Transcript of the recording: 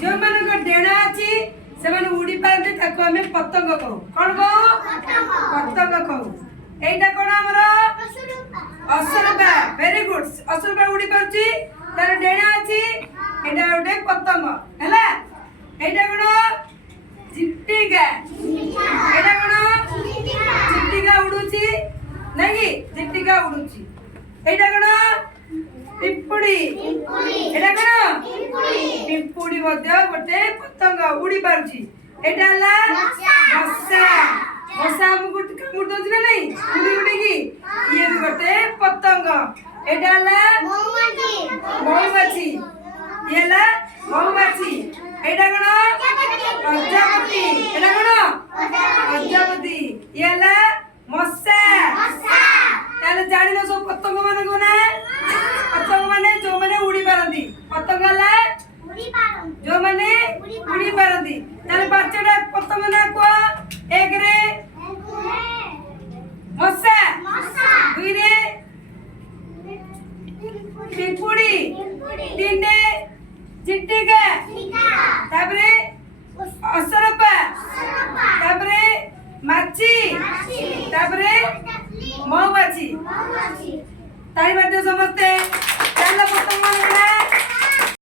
जो मानक डेणा अच्छी से माने उड़ी पाते ताको हमें पतंग कहू कौन कहू पतंग कहू एटा कोन हमर असुरपा वेरी गुड असुरपा उड़ी पाची तार डेणा अच्छी एटा गोटे पतंग हैला एटा कोन चिट्टिका एटा कोन चिट्टिका उडुची नहीं चिट्टिका उडुची एटा कोन पिंपुड़ी एटा कोन पिंपुड़ी मध्ये गोटे पतंग उड़ी पारुची एटा हला मस्सा मस्सा हमकु कामुड़ दोछ ना नहीं उड़ी उड़ी की ये भी गोटे पतंग एटा हला मौमाछी ये हला मौमाछी एटा कोन प्रजापति एटा कोन प्रजापति ये हला मस्सा ताले जानिलो सब पतंग माने कोना पतंग माने जो माने उड़ी पारंती पतंग हला जो माने उड़ी पारंती ताले पांचटा पतंग ना को एक रे मस्सा दुई रे पिंपुड़ी तीन रे चिट्टिका तापरे असरपा तापरे माछी तापरे मौमाछी ताई बाटे समझते चलो पतंग माने